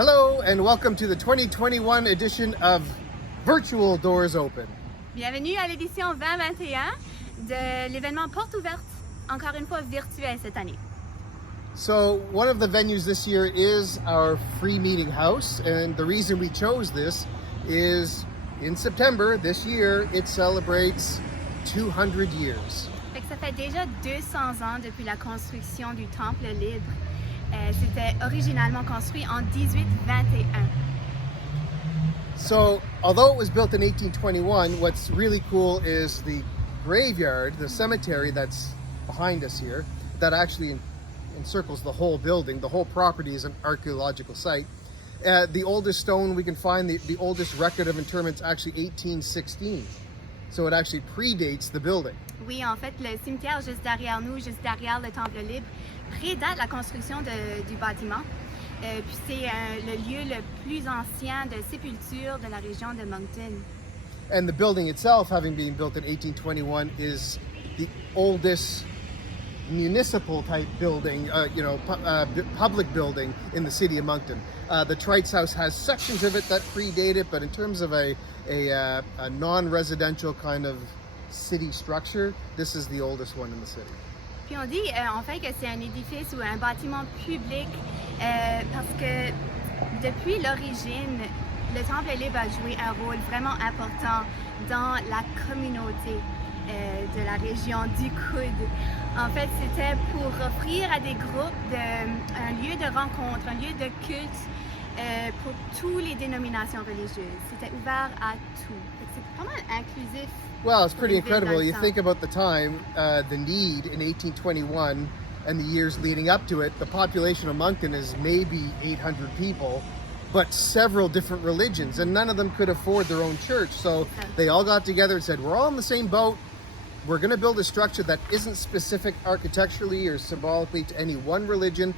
Hello and welcome to the 2021 edition of Virtual Doors Open. Bienvenue à l'édition 2021 de l'événement Portes ouvertes, encore une fois virtuelle cette année. So one of the venues this year is our free meeting house, and the reason we chose this is in September this year it celebrates 200 years. Fait que ça fait déjà 200 ans depuis la construction du Temple libre. C'était originalement construit en 1821. So, although it was built in 1821, what's really cool is the graveyard, the cemetery that's behind us here, that actually encircles the whole building. The whole property is an archaeological site. The oldest stone we can find, the oldest record of interment is actually 1816. So it actually predates the building. Oui, en fait, le cimetière juste derrière nous, juste derrière le Temple libre, prédate la construction du bâtiment. Puis c'est le lieu le plus ancien de sépulture de la région de Moncton. And the building itself, having been built in 1821, is the oldest municipal type building, public building in the city of Moncton. The Trites House has sections of it that predate it, but in terms of a non-residential kind of city structure, this is the oldest one in the city. Puis on dit en fait que c'est un édifice ou un bâtiment public parce que depuis l'origine, le Temple libre a joué un rôle vraiment important dans la communauté de la région du coude. En fait, c'était pour offrir à des groupes un lieu de rencontre, un lieu de culte pour toutes les dénominations religieuses. C'était ouvert à tout. C'est pas mal inclusif. Well, it's pretty incredible. You think about the time, the need in 1821 and the years leading up to it. The population of Moncton is maybe 800 people, but several different religions, and none of them could afford their own church. So they all got together and said, we're all in the same boat. We're going to build a structure that isn't specific architecturally or symbolically to any one religion.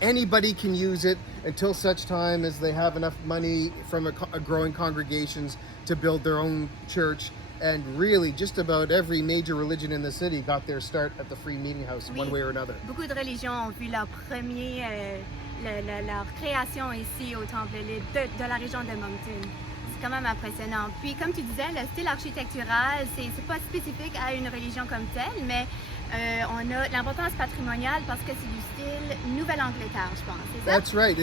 Anybody can use it until such time as they have enough money from a growing congregations to build their own church. And really, just about every major religion in the city got their start at the free meeting house, one way or another. Beaucoup de religions ont vu leur création ici au Temple libre de la région de Moncton. C'est quand même impressionnant. Puis, comme tu disais, le style architectural, c'est pas spécifique à une religion comme telle, mais on a l'importance patrimoniale parce que c'est du style Nouvelle-Angleterre, je pense. C'est ça? That's right.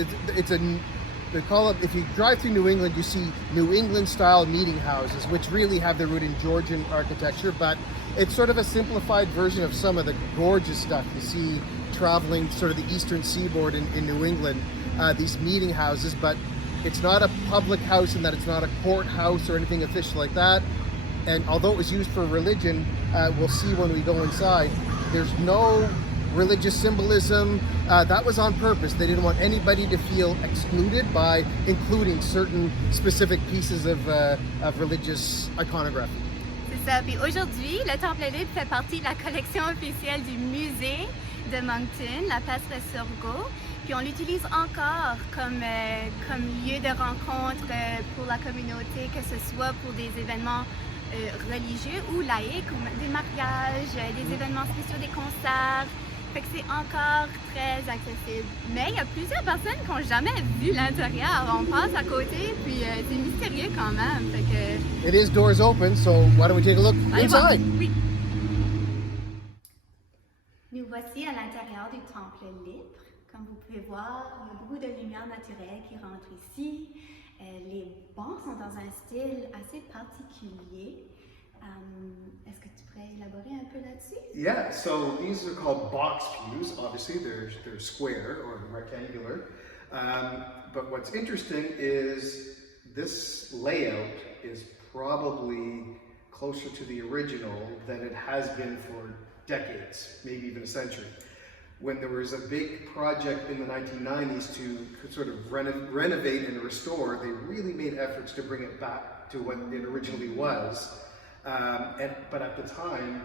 They call it, if you drive through New England, you see New England style meeting houses, which really have their root in Georgian architecture, but it's sort of a simplified version of some of the gorgeous stuff you see traveling sort of the eastern seaboard in New England, these meeting houses, but it's not a public house in that it's not a courthouse or anything official like that. And although it was used for religion, we'll see when we go inside, there's no religious symbolism. That was on purpose. They didn't want anybody to feel excluded by including certain specific pieces of religious iconography. C'est ça. Puis aujourd'hui, le Temple libre fait partie de la collection officielle du musée de Moncton, la place Ressorgo. Puis on l'utilise encore comme lieu de rencontre pour la communauté, que ce soit pour des événements religieux ou laïques, comme des mariages, des événements spéciaux, des concerts. Fait que c'est encore très accessible. Mais il y a plusieurs personnes qui n'ont jamais vu l'intérieur. On passe à côté, puis c'est mystérieux quand même. Fait que... It is doors open, so why don't we take a look inside? Oui. Nous voici à l'intérieur du Temple libre. Comme vous pouvez voir, il y a beaucoup de lumière naturelle qui rentre ici. Les bancs sont dans un style assez particulier. Est-ce que tu pourrais élaborer un peu là-dessus? Yeah, so these are called box pews. Obviously, they're square or rectangular. But what's interesting is this layout is probably closer to the original than it has been for decades, maybe even a century. When there was a big project in the 1990s to sort of renovate and restore, they really made efforts to bring it back to what it originally was. But at the time,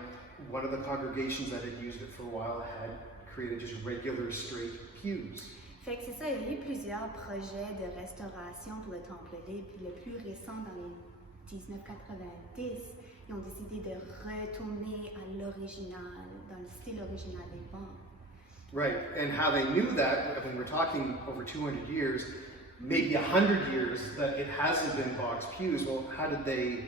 one of the congregations that had used it for a while had created just regular straight pews. Fait que c'est ça, il y a eu plusieurs projets de restauration pour le Temple libre, puis le plus récent dans les 1990, ils ont décidé de retourner à l'original, dans le style original des bancs. Right, and how they knew that, I mean, we're talking over 200 years, maybe 100 years that it hasn't been box pews. Well, how did they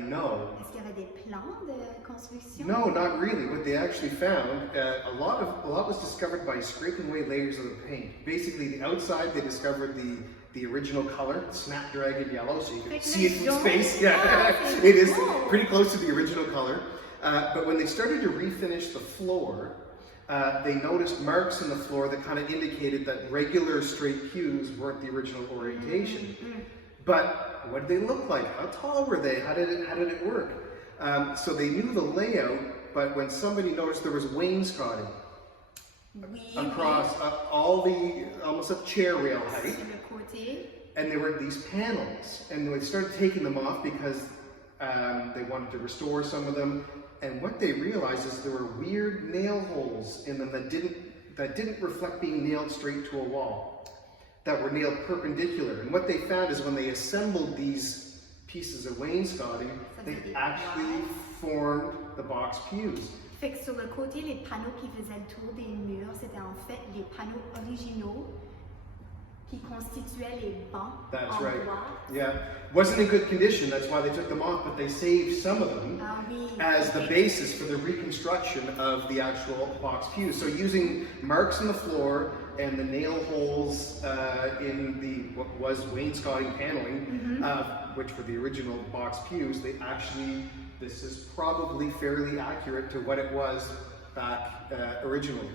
know? Est-ce qu'il y avait des plans de construction? No, not really. What they actually found, a lot was discovered by scraping away layers of the paint. Basically, the outside they discovered the original color, snapdragon yellow, so you can see it from space. Yeah, it is pretty close to the original color. But when they started to refinish the floor, they noticed marks in the floor that kind of indicated that regular straight pews weren't the original orientation. But what did they look like? How tall were they? How did it work? So they knew the layout, but when somebody noticed there was wainscoting across almost a chair rail height, and there were these panels, and they started taking them off because they wanted to restore some of them. And what they realized is there were weird nail holes in them that didn't reflect being nailed straight to a wall, that were nailed perpendicular. And what they found is when they assembled these pieces of wainscoting, they actually formed the box pews. Fait que sur le côté, les panneaux qui faisaient le tour des murs, c'était en fait les panneaux originaux qui constituaient les bancs. That's right. Yeah. Wasn't in good condition, that's why they took them off, but they saved some of them as the basis for the reconstruction of the actual box pews. So using marks in the floor and the nail holes in what was wainscoting paneling, which were the original box pews, this is probably fairly accurate to what it was back originally.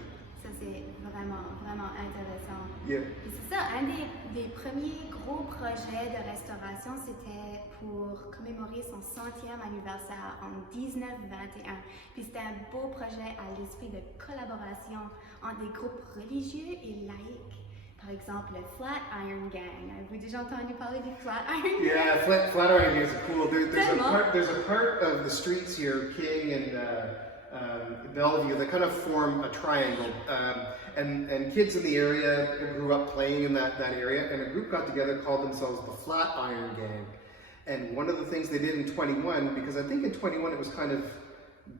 Ça, c'est vraiment, vraiment intéressant. Yeah. Et c'est ça, un des premiers gros projets de restauration, c'était pour commémorer son 100e anniversaire en 1921. Puis c'était un beau projet à l'esprit de collaboration entre des groupes religieux et laïcs. Par exemple, le Flatiron Gang. Avez-vous déjà entendu parler du Flatiron Gang? Yeah, Flatiron Gang is cool. There's a part of the streets here, King and Bellevue, that kind of form a triangle. And kids in the area grew up playing in that area, and a group got together called themselves the Flatiron Gang. And one of the things they did in 21, because I think in 21 it was kind of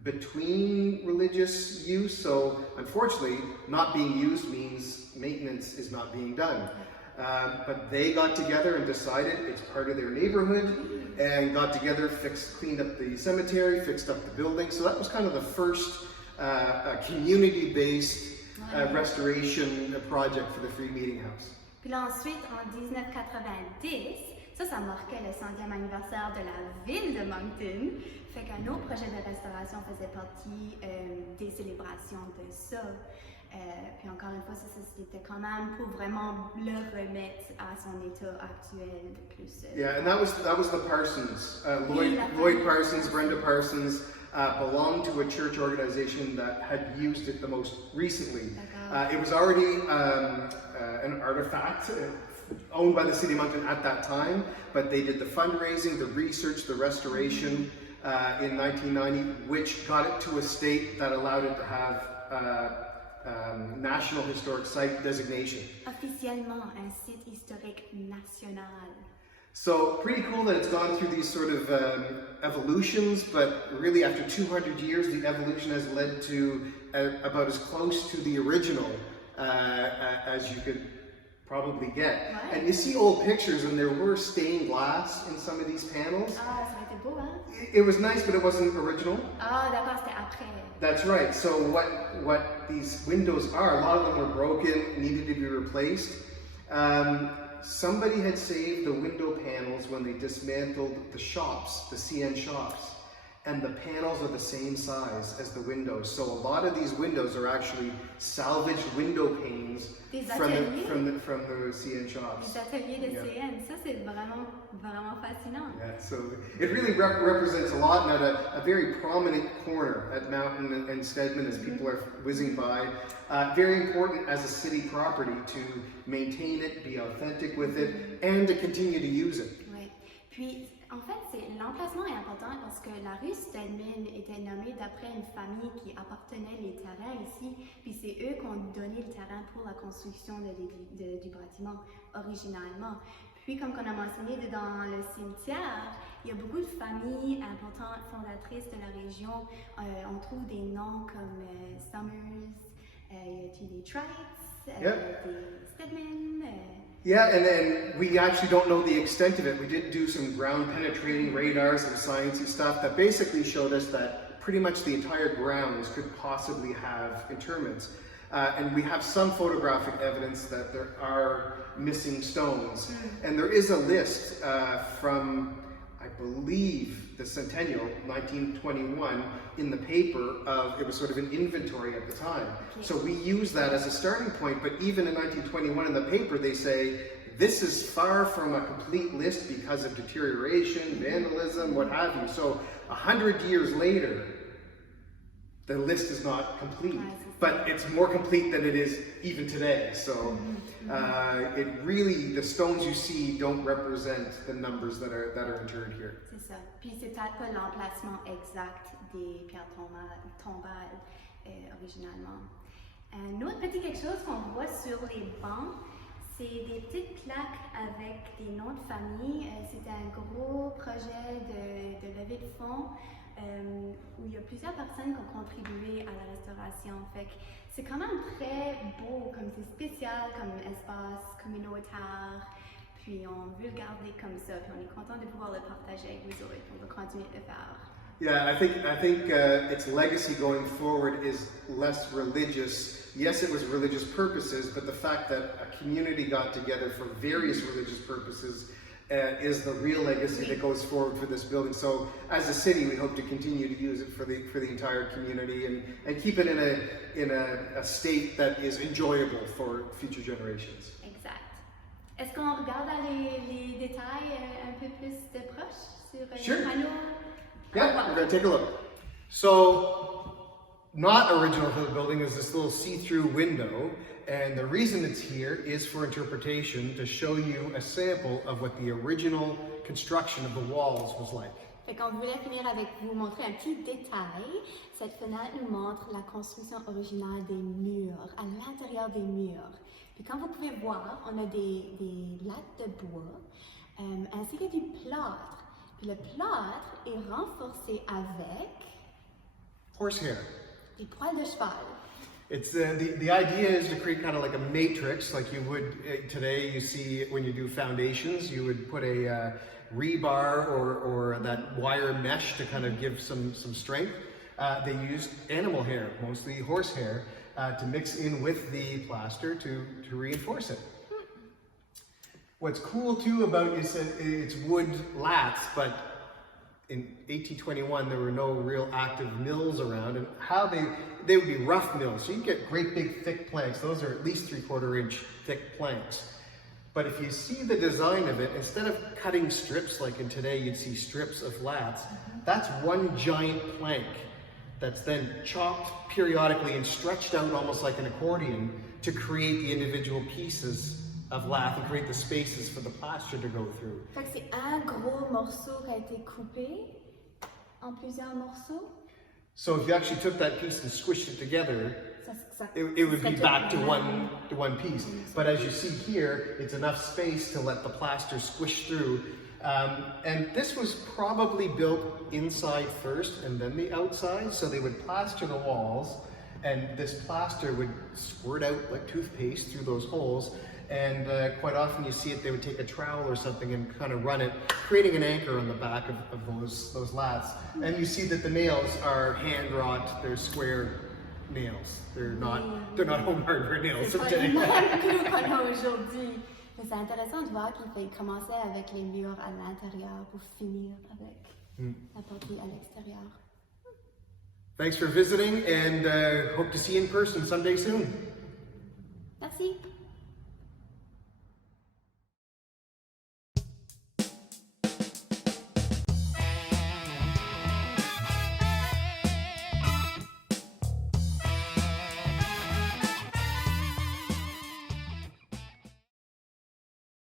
between religious use, so unfortunately not being used means maintenance is not being done. But they got together and decided it's part of their neighborhood, and got together, cleaned up the cemetery, fixed up the building. So that was kind of the first community-based restoration project for the Free Meeting House. Puis là, ensuite, en 1990, ça marquait le 100e anniversaire de la ville de Moncton. Fait qu'un autre projet de restauration faisait partie des célébrations de ça. Puis encore une fois, ça c'était quand même pour vraiment le remettre à son état actuel de plus. Yeah, and that was the Parsons. Lloyd Parsons, Brenda Parsons belonged to a church organization that had used it the most recently. It was already an artifact owned by the city of Moncton at that time, but they did the fundraising, the research, the restoration in 1990, which got it to a state that allowed it to have National Historic Site designation. Officiellement un site historique national. So pretty cool that it's gone through these sort of evolutions, but really after 200 years, the evolution has led to about as close to the original as you could probably get. Right. And you see old pictures, and there were stained glass in some of these panels. Ah, ça a été beau, hein? It was nice, but it wasn't original. Ah, d'accord, c'était après. That's right. So what these windows are, a lot of them were broken, needed to be replaced. Somebody had saved the window panels when they dismantled the shops, the CN shops, and the panels are the same size as the windows. So a lot of these windows are actually salvaged window panes from the CN shops. Les ateliers de CN, ça c'est vraiment, vraiment fascinant. Yeah, so it really represents a lot, and at a very prominent corner at Mountain and Stedman as people are whizzing by. Very important as a city property to maintain it, be authentic with it, and to continue to use it. Oui. Puis, en fait, l'emplacement est important parce que la rue Stedman était nommée d'après une famille qui appartenait les terrains ici, puis c'est eux qui ont donné le terrain pour la construction du bâtiment originalement. Puis, comme on a mentionné dans le cimetière, il y a beaucoup de familles importantes, fondatrices de la région. On trouve des noms comme Summers, il y a des Trites, des Stedman. Yeah, and then we actually don't know the extent of it. We did do some ground penetrating radar, some sciencey stuff that basically showed us that pretty much the entire grounds could possibly have interments. And we have some photographic evidence that there are missing stones. And there is a list from, I believe, the centennial, 1921, in the paper of, it was sort of an inventory at the time. So we use that as a starting point, but even in 1921 in the paper, they say, this is far from a complete list because of deterioration, vandalism, what have you. So 100 years later, the list is not complete, but it's more complete than it is even today. So it really, the stones you see don't represent the numbers that are interred here. C'est ça. Puis c'est peut-être pas l'emplacement exact des pierres tombales originalement. Un autre petit quelque chose qu'on voit sur les bancs, c'est des petites plaques avec des noms de famille. C'était un gros projet de levée de fonds où il y a plusieurs personnes qui ont contribué à la restauration. Fait que c'est quand même très beau, comme c'est spécial comme espace communautaire. Puis on veut le garder comme ça. Puis on est content de pouvoir le partager avec vous autres. On va continuer de le faire. Yeah, I think its legacy going forward is less religious. Yes, it was religious purposes, but the fact that a community got together for various religious purposes is the real legacy that goes forward for this building. So, as a city, we hope to continue to use it for the entire community and keep it in a state that is enjoyable for future generations. Exact. Est-ce qu'on regarde les détails un peu plus de proche sur le panneau? Yeah, we're going to take a look. So, not original to the building is this little see-through window, and the reason it's here is for interpretation, to show you a sample of what the original construction of the walls was like. Fait qu'on voulait finir avec vous montrer un petit détail. Cette fenêtre nous montre la construction originale des murs, à l'intérieur des murs. Puis comme vous pouvez voir, on a des lattes de bois, ainsi que du plâtre. Puis le plâtre est renforcé avec Horsehair. des poils de cheval. It's the idea is to create kind of like a matrix, like you would today. You see when you do foundations, you would put a rebar or that wire mesh to kind of give some strength. They used animal hair, mostly horsehair, to mix in with the plaster to reinforce it. What's cool too about it is that it's wood lats, but in 1821 there were no real active mills around, and how they would be rough mills. So you get great big thick planks. Those are at least 3/4 inch thick planks. But if you see the design of it, instead of cutting strips like in today you'd see strips of lats, that's one giant plank that's then chopped periodically and stretched out almost like an accordion to create the individual pieces of lath and create the spaces for the plaster to go through. Fait que c'est un gros morceau qui a été coupé en plusieurs morceaux. So if you actually took that piece and squished it together, it would be back to one piece. But as you see here, it's enough space to let the plaster squish through. And this was probably built inside first and then the outside. So they would plaster the walls, and this plaster would squirt out like toothpaste through those holes. And quite often you see it, they would take a trowel or something and kind of run it, creating an anchor on the back of those lats. And you see that the nails are hand wrought, they're square nails. They're not home hardware nails. C'est pas le même clou qu'on a aujourd'hui. Mais c'est intéressant de voir qu'il commençait avec les murs à l'intérieur pour finir avec la partie à l'extérieur. Thanks for visiting, and hope to see you in person someday soon. Merci.